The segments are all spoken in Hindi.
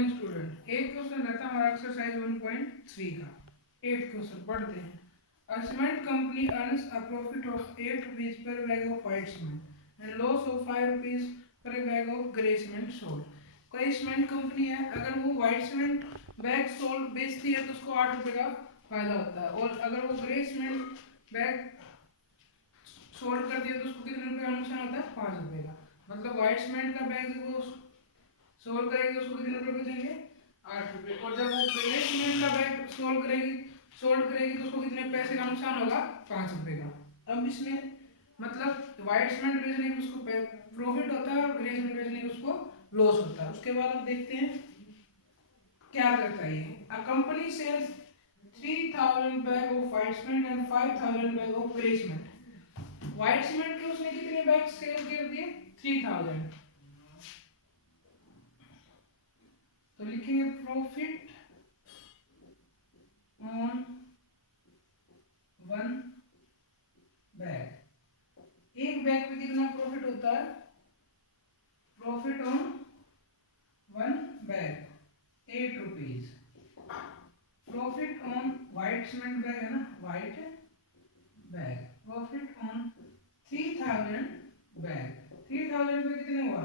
Morning student. एक क्वेश्चन रहता है हमारा एक्सरसाइज 1.3 का। 8 क्वेश्चन पढ़ते हैं। A cement company earns a profit of 8 rupees per bag of white cement and loss of 5 rupees per bag of grey cement sold। कोई सीमेंट कंपनी है, अगर वो व्हाइट सीमेंट बैग सोल्ड बेचती है तो उसको 8 रुपए का फायदा होता है, और अगर वो ग्रे सीमेंट बैग सोल्ड कर दिया तो उसको कितने रुपए का नुकसान होता है? 5 रुपए का। मतलब व्हाइट सीमेंट का बैग जब वो सोल्व करेगी तो उसको कितने रुपए बचेंगे? 8 रुपए। और जब वो ग्रे सीमेंट का बैग सोल्व करेगी तो उसको कितने पैसे का नुकसान होगा? 5 रुपए का। अब इसमें मतलब व्हाइट सीमेंट बेचने की उसको प्रॉफिट होता है और ग्रे सीमेंट बेचने की उसको लॉस होता है। उसके बाद हम देखते हैं क्या करता है ये। A company sells 3000 bag of white cement and 5000 bag of grey cement. White cement के उसने कितने बैग सेल कर दिए? 3000। तो लिखेंगे प्रॉफिट ऑन वन बैग। एक बैग पे कितना प्रॉफिट होता है? Profit on one bag 8 rupees. Profit on white cement bag है ना, white bag, profit on 3000 bag. 3000 पे कितने हुआ?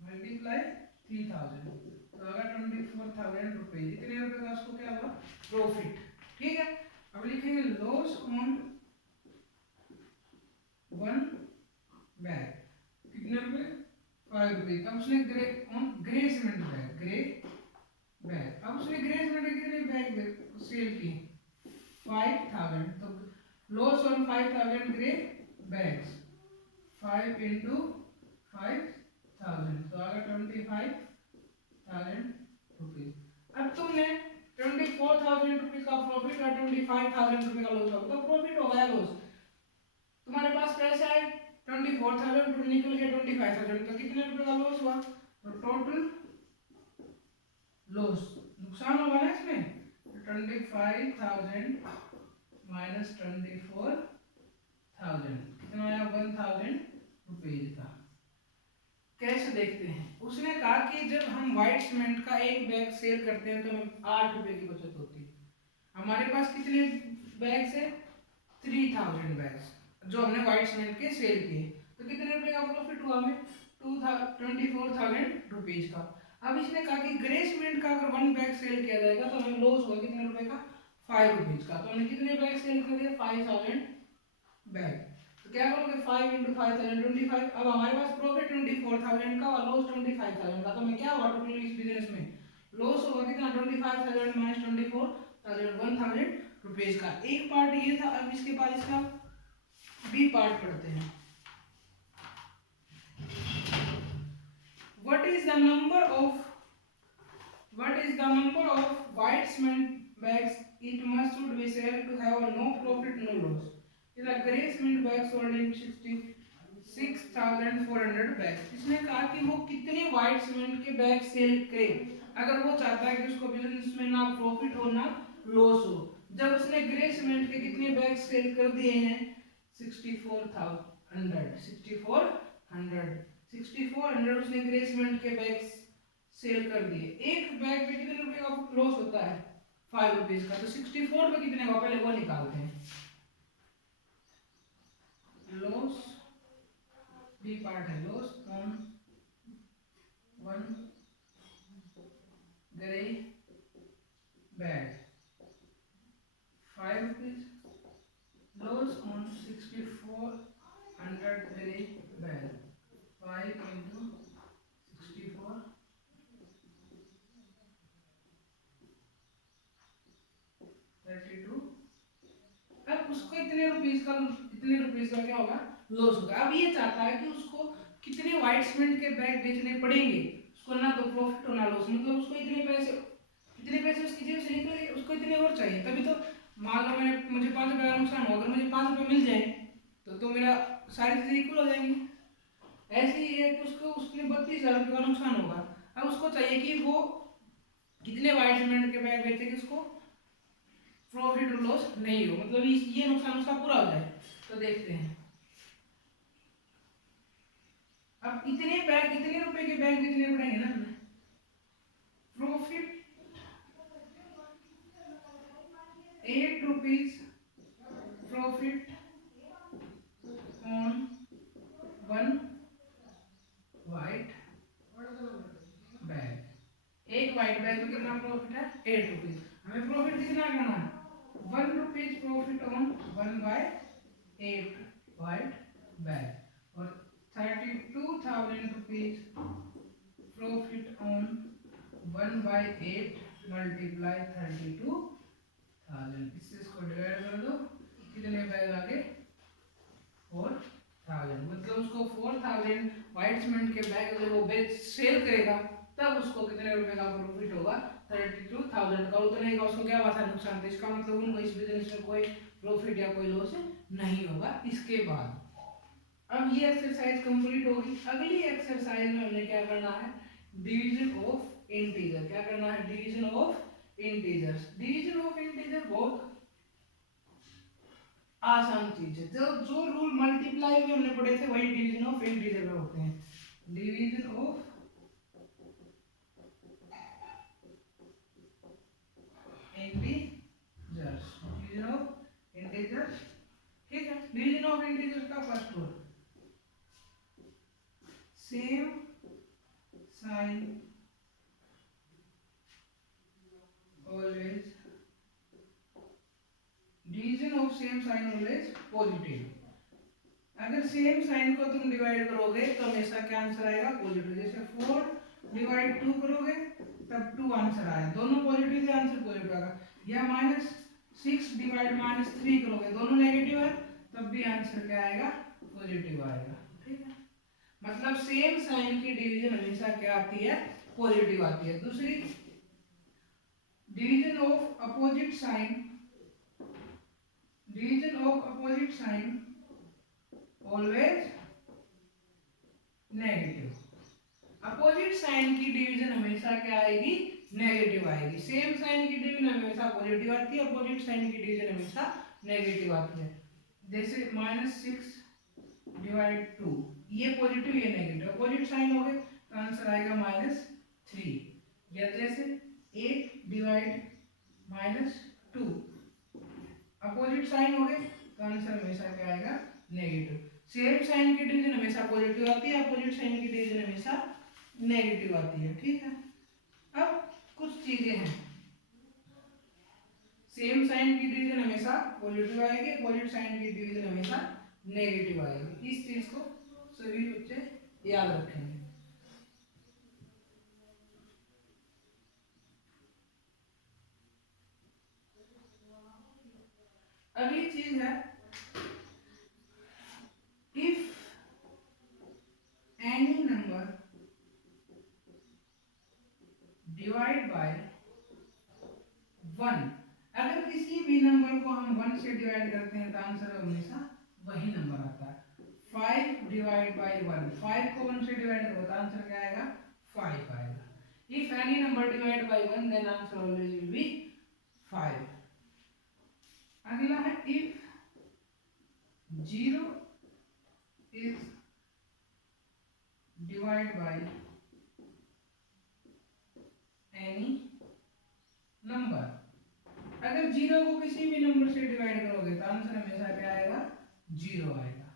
मल्टीप्लाई 3000 तो अगर 24,000 रुपीज। इतने रुपए का उसको क्या हुआ? प्रॉफिट। ठीक है। अब लिखेंगे लॉस ऑन वन बैग। कितने रुपए? 5 रुपीज। अब उसने grey cement bag, grey bag. अब उसने ग्रे सीमेंट के कितने बैग सेल किए? 5000। तो loss on 5000 grey bags. 5 into 5000 तो आगे 25,000 रुपीज। अब तुमने 24,000 रुपीज का प्रॉफिट और 25,000 रुपये का लॉस होगा, तो प्रॉफिट हो गया लॉस। तुम्हारे पास पैसा है 24,000 निकल के 25,000, तो कितने रुपए का लॉस हुआ? तो टोटल लॉस, नुकसान होगा ना इसमें। 25,000 माइनस 24,000 कितना आया? 1,000 रुपीज का। कैसे देखते हैं? उसने कहा कि जब हम व्हाइट सीमेंट का एक बैग सेल करते हैं तो हमें 8 रुपए की बचत होती है। हमारे पास कितने बैग्स है? 3000 बैग्स जो हमने व्हाइट सीमेंट के सेल किए, तो कितने रुपए का प्रॉफिट हुआ हमें? 24,000 रुपीज का। अब इसने कहा कि ग्रे सीमेंट का अगर वन बैग सेल किया जाएगा तो हमें लॉस होगा कितने रुपए का? 5 रुपीज का। तो हमने कितने बैग सेल कर दिए? 5000 बैग। तो क्या करोगे? 5 इंटू 5000 25। अब हमारे पास प्रॉफिट 24,000 का और लॉस 25,000 का, तो हमें क्या होगा टोटल इस बिजनेस में? लॉस होगा कितना? 25,000 माइनस 24,000 1,000 रुपीज का। एक पार्ट ये था। अब इसके बाद इसका बी पार्ट पढ़ते हैं। What is the number of white cement bags it must should be sold to have no profit no loss? The grey cement bag sold in 66,400 bags। इसने कहा कि वो कितने व्हाइट सीमेंट के बैग सेल करे अगर वो चाहता है कि उसको बिजनेस में ना प्रॉफिट हो ना लॉस हो। जब उसने ग्रे सीमेंट के कितने बैग सेल कर दिए हैं? 6400 उसने ग्रे सीमेंट के बैग सेल कर दिए। एक बैग पे कितने रुपए का लॉस होता है? 5 रुपीज का। तो 64 पे कितने का? पहले वो निकालते हैं। लॉस बी पार्ट है, loss on one grey bag 5 rupees, loss on 6400 grey bag 5 into 64 32। अब उसको इतने रुपीस का क्या होगा? लॉस होगा। अब ये चाहता है कि उसको कितने व्हाइट सीमेंट के बैग बेचने पड़ेंगे, उसको ना तो प्रॉफिट हो ना लॉस। मतलब उसको इतने पैसे उसकी जेब से निकल गए, उसको इतने और चाहिए। तभी तो मान लो मुझे 5 रुपए का नुकसान हुआ, अगर मुझे 5 रुपए मिल जाए तो मेरा सारी चीजें इक्वल हो जाएंगी। ऐसे ही है कि उसको उसने 32,000 रुपये का नुकसान होगा। अब उसको चाहिए कि वो कितने व्हाइट सीमेंट के बैग बेचे कि उसको प्रॉफिट और लॉस नहीं हो, मतलब ये नुकसान उसका पूरा हो जाए। तो देखते हैं। अब इतने रुपए के बैग बेचने पड़ेंगे ना हमें। है तो कितना प्रॉफिट है 8 रुपीज। हमें प्रॉफिट कितना करना है 1 rupees profit on 1/8 white bag और 32,000 रुपीज प्रॉफिट ऑन 1/8 मल्टीप्लाई 32,000। इससे इसको डिवाइड कर दो, कितने बैग आगे 4,000। मतलब उसको 4,000 व्हाइट सीमेंट के बैग जब वो बेच सेल करेगा तब उसको कितने रुपए का प्रॉफिट होगा 32,000 का। उतने का उसको क्या हुआ था नुकसान। तो इसका मतलब उनको इस बिजनेस में कोई प्रॉफिट या कोई लॉस नहीं होगा। इसके बाद अब ये एक्सरसाइज कंप्लीट होगी। अगली एक्सरसाइज में हमने क्या करना है डिवीजन ऑफ इंटीजर। क्या करना है division of integers. Division of integer बहुत आसान चीज है। जो रूल मल्टीप्लाई में हमने पढ़े थे वही डिवीजन ऑफ इंटीजर में होते हैं। Division of integers, division of integers, ठीक है। डिवीजन ऑफ इंटीजर्स का first rule same sign always, division of same sign always positive. अगर सेम साइन को तुम डिवाइड करोगे तो हमेशा क्या आंसर आएगा पॉजिटिव। जैसे 4 डिवाइड 2 करोगे तब 2 आंसर आया, दोनों पॉजिटिव थे आंसर पॉजिटिव आएगा। या -6 डिवाइड -3 करोगे दोनों नेगेटिव है तब भी आंसर क्या आएगा पॉजिटिव आएगा, ठीक है। मतलब सेम साइन की डिवीजन हमेशा क्या आती है पॉजिटिव आती है। दूसरी division of opposite sign, division of opposite sign always negative. Opposite sign की डिवीजन हमेशा क्या आएगी नेगेटिव आएगी। सेम साइन की डिवीजन हमेशा पॉजिटिव आती है, अपोजिट साइन की डिवीजन हमेशा नेगेटिव आती है। जैसे -6 डिवाइड 2 ये पॉजिटिव ये नेगेटिव, अपोजिट साइन हो गए तो आंसर आएगा -3। या जैसे 8 डिवाइड -2 अपोजिट साइन हो गए तो आंसर हमेशा क्या आएगा नेगेटिव। सेम साइन की डिवीजन हमेशा पॉजिटिव आती है, अपोजिट साइन की डिवीजन हमेशा नेगेटिव आती है, ठीक है। अब कुछ चीजें हैं, सेम साइन की डिवीजन हमेशा पॉजिटिव आएगी, अपोजिट साइन की डिवीजन हमेशा नेगेटिव आएगी। इस चीज को सभी बच्चे याद रखेंगे। अगली चीज है if any number divide by 1, अगर किसी भी नंबर को हम 1 से डिवाइड करते हैं तो आंसर हमेशा वही नंबर आता है। 5 डिवाइड बाय 1, 5 को 1 से डिवाइड करो तो आंसर क्या आएगा 5 आएगा। If any number divide by 1 then answer always will be 5। अगला है if 0 is divide by any number, अगर 0 को किसी भी नंबर से डिवाइड करोगे तो आंसर हमेशा क्या आएगा 0 आएगा।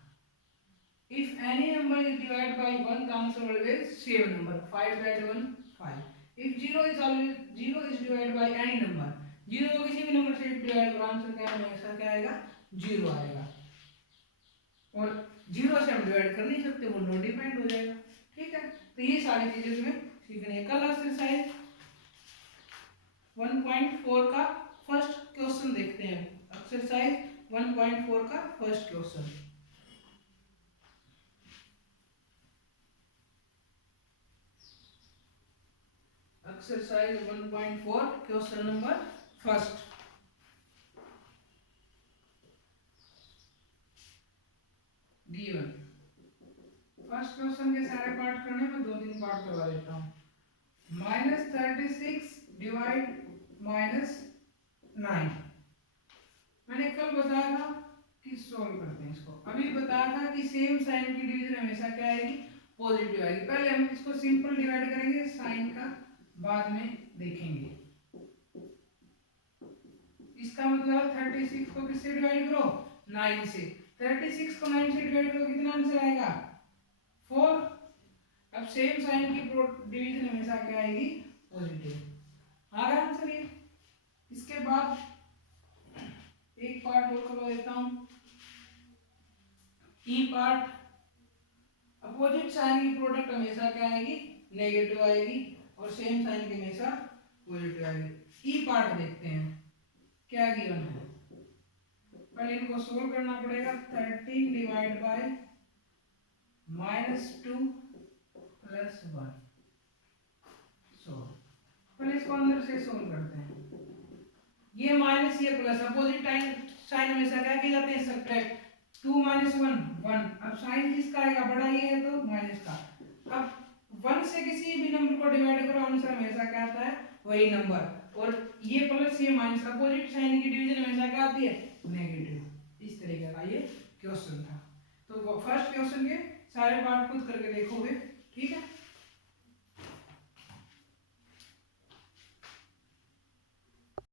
If any number is divide by 1 तो answer always same number 5 divide 1 5। If 0 is divide by any number, 0 को किसी भी नंबर से डिवाइड करो आंसर क्या हमेशा क्या आएगा 0 आएगा। और 0 से हम डिवाइड कर नहीं सकते, वो नो डिपेंड हो जाएगा, ठीक है। तो ये सारी चीजें तुम्हें सीखनी है। कल एक्सरसाइज 1.4 का फर्स्ट क्वेश्चन देखते हैं। एक्सरसाइज 1.4 का first question. Exercise 1.4 question number first. Given first question के सारे पार्ट करने में 2-3 पार्ट करवा देता हूँ। -36 डिवाइड -9 मैंने कल बताया था कि सॉल्व करते हैं इसको। अभी बताया था कि सेम साइन की डिवीजन हमेशा क्या आएगी पॉजिटिव आएगी। पहले हम इसको सिंपल डिवाइड करेंगे, साइन का बाद में देखेंगे। इसका मतलब 36 को किससे डिवाइड करो 9 से। 36 को 9 से डिवाइड करो कितना आंसर आएगा 4। अब सेम साइन की डिवीजन हमेशा क्या आएगी पॉजिटिव। आ गया आंसर ये। इसके बाद एक पार्ट और करवा देता हूँ, ई पार्ट। अपोजिट साइन की प्रोडक्ट हमेशा क्या आएगी, नेगेटिव आएगी, और सेम साइन की हमेशा पॉजिटिव आएगी। ई पार्ट देखते हैं क्या गिवन है। पहले इनको सोल्व करना पड़ेगा। 13 डिवाइड बाय -2 प्लस 1। पहले इसको अंदर से सोल्व करते हैं। ये माइनस ये प्लस, अपोजिट साइन हमेशा क्या किए जाते हैं, सब्ट्रैक्ट। 2 - 1 1। अब साइन किसका आएगा, बड़ा ये है तो माइनस का। अब 1 से किसी भी नंबर को डिवाइड करो, आंसर हमेशा क्या आता है, वही नंबर। और ये प्लस ये माइनस, अपोजिट साइन की डिवीजन हमेशा क्या आती है, नेगेटिव। इस तरीके का ये क्वेश्चन था। तो फर्स्ट क्वेश्चन के सारे पार्ट खुद करके देखोगे, ठीक है।